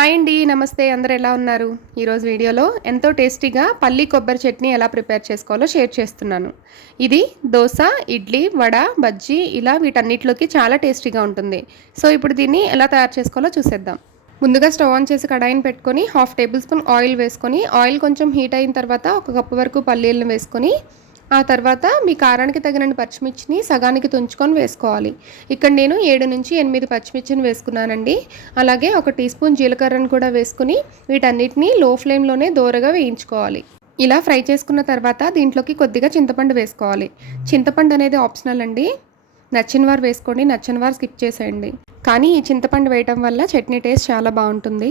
Hi అండి నమస్తే అందరు ఎలా ఉన్నారు? ఈరోజు వీడియోలో ఎంతో టేస్టీగా పల్లి కొబ్బరి చట్నీ ఎలా ప్రిపేర్ చేసుకోవాలో షేర్ చేస్తున్నాను. ఇది దోశ ఇడ్లీ వడ బజ్జీ ఇలా వీటన్నిటిలోకి చాలా టేస్టీగా ఉంటుంది. సో ఇప్పుడు దీన్ని ఎలా తయారు చేసుకోవాలో చూసేద్దాం. ముందుగా స్టవ్ ఆన్ చేసి కడాయిని పెట్టుకొని హాఫ్ టేబుల్ స్పూన్ ఆయిల్ వేసుకొని ఆయిల్ కొంచెం హీట్ అయిన తర్వాత ఒక కప్పు వరకు పల్లీలను వేసుకొని ఆ తర్వాత మీ కారానికి తగినన్ని పచ్చిమిర్చిని సగానికి తుంచుకొని వేసుకోవాలి. ఇక్కడ నేను ఏడు నుంచి ఎనిమిది పచ్చిమిర్చిని వేసుకున్నానండి. అలాగే ఒక టీ స్పూన్ జీలకర్రను కూడా వేసుకుని వీటన్నిటిని లో ఫ్లేమ్లోనే దోరగా వేయించుకోవాలి. ఇలా ఫ్రై చేసుకున్న తర్వాత దీంట్లోకి కొద్దిగా చింతపండు వేసుకోవాలి. చింతపండు అనేది ఆప్షనల్ అండి. నచ్చిన వారు వేసుకోండి నచ్చిన వారు స్కిప్ చేసేయండి. కానీ ఈ చింతపండు వేయటం వల్ల చట్నీ టేస్ట్ చాలా బాగుంటుంది.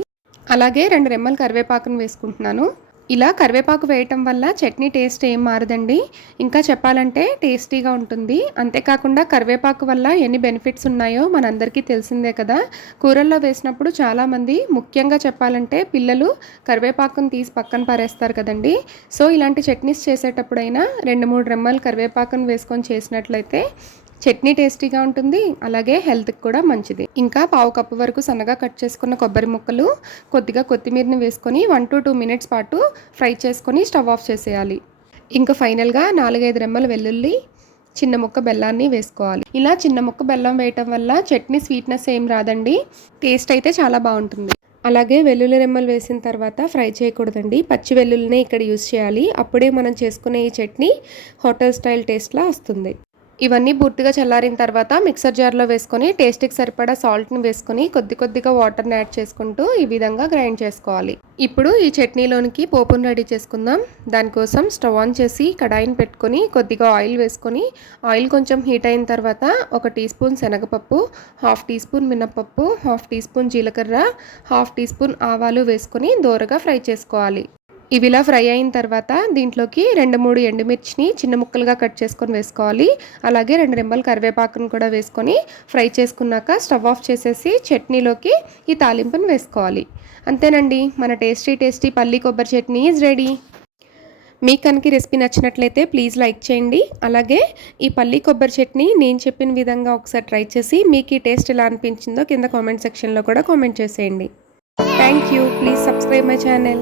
అలాగే రెండు రెమ్మల కరివేపాకును వేసుకుంటున్నాను. ఇలా కరివేపాకు వేయటం వల్ల చట్నీ టేస్ట్ ఏం మారదండి. ఇంకా చెప్పాలంటే టేస్టీగా ఉంటుంది. అంతేకాకుండా కరివేపాకు వల్ల ఎన్ని బెనిఫిట్స్ ఉన్నాయో మనందరికీ తెలిసిందే కదా. కూరల్లో వేసినప్పుడు చాలామంది ముఖ్యంగా చెప్పాలంటే పిల్లలు కరివేపాకును తీసి పక్కన పారేస్తారు కదండి. సో ఇలాంటి చట్నీస్ చేసేటప్పుడైనా రెండు మూడు రెమ్మలు కరివేపాకును వేసుకొని చేసినట్లయితే చట్నీ టేస్టీగా ఉంటుంది అలాగే హెల్త్కి కూడా మంచిది. ఇంకా పావు కప్పు వరకు సన్నగా కట్ చేసుకున్న కొబ్బరి ముక్కలు కొద్దిగా కొత్తిమీరని వేసుకొని వన్ టు టూ మినిట్స్ పాటు ఫ్రై చేసుకొని స్టవ్ ఆఫ్ చేసేయాలి. ఇంకా ఫైనల్గా నాలుగైదు రెమ్మల వెల్లుల్లి చిన్న ముక్క బెల్లాన్ని వేసుకోవాలి. ఇలా చిన్న ముక్క బెల్లం వేయటం వల్ల చట్నీ స్వీట్నెస్ ఏం రాదండి టేస్ట్ అయితే చాలా బాగుంటుంది. అలాగే వెల్లుల్లి రెమ్మలు వేసిన తర్వాత ఫ్రై చేయకూడదండి. పచ్చి వెల్లుల్లినే ఇక్కడ యూస్ చేయాలి. అప్పుడే మనం చేసుకునే ఈ చట్నీ హోటల్ స్టైల్ టేస్ట్లా వస్తుంది. ఇవన్నీ పూర్తిగా చల్లారిన తర్వాత మిక్సర్ జార్లో వేసుకొని టేస్ట్కి సరిపడా సాల్ట్ని వేసుకొని కొద్ది కొద్దిగా వాటర్ని యాడ్ చేసుకుంటూ ఈ విధంగా గ్రైండ్ చేసుకోవాలి. ఇప్పుడు ఈ చట్నీలోనికి పోపును రెడీ చేసుకుందాం. దానికోసం స్టవ్ ఆన్ చేసి కడాయిని పెట్టుకొని కొద్దిగా ఆయిల్ వేసుకొని ఆయిల్ కొంచెం హీట్ అయిన తర్వాత ఒక టీ స్పూన్ శనగపప్పు హాఫ్ టీ స్పూన్ మినప్పప్పు హాఫ్ టీ స్పూన్ జీలకర్ర హాఫ్ టీ స్పూన్ ఆవాలు వేసుకొని దోరగా ఫ్రై చేసుకోవాలి. ఇవిలా ఫ్రై అయిన తర్వాత దీంట్లోకి రెండు మూడు ఎండుమిర్చిని చిన్న ముక్కలుగా కట్ చేసుకొని వేసుకోవాలి. అలాగే రెండు రెమ్మలు కరివేపాకును కూడా వేసుకొని ఫ్రై చేసుకున్నాక స్టవ్ ఆఫ్ చేసేసి చట్నీలోకి ఈ తాలింపును వేసుకోవాలి. అంతేనండి మన టేస్టీ టేస్టీ పల్లి కొబ్బరి చట్నీ ఈజ్ రెడీ మీకు కనుక రెసిపీ నచ్చినట్లయితే ప్లీజ్ లైక్ చేయండి. అలాగే ఈ పల్లి కొబ్బరి చట్నీ నేను చెప్పిన విధంగా ఒకసారి ట్రై చేసి మీకు ఈ టేస్ట్ ఎలా అనిపించిందో కింద కామెంట్ సెక్షన్లో కూడా కామెంట్ చేసేయండి. Thank you please subscribe my channel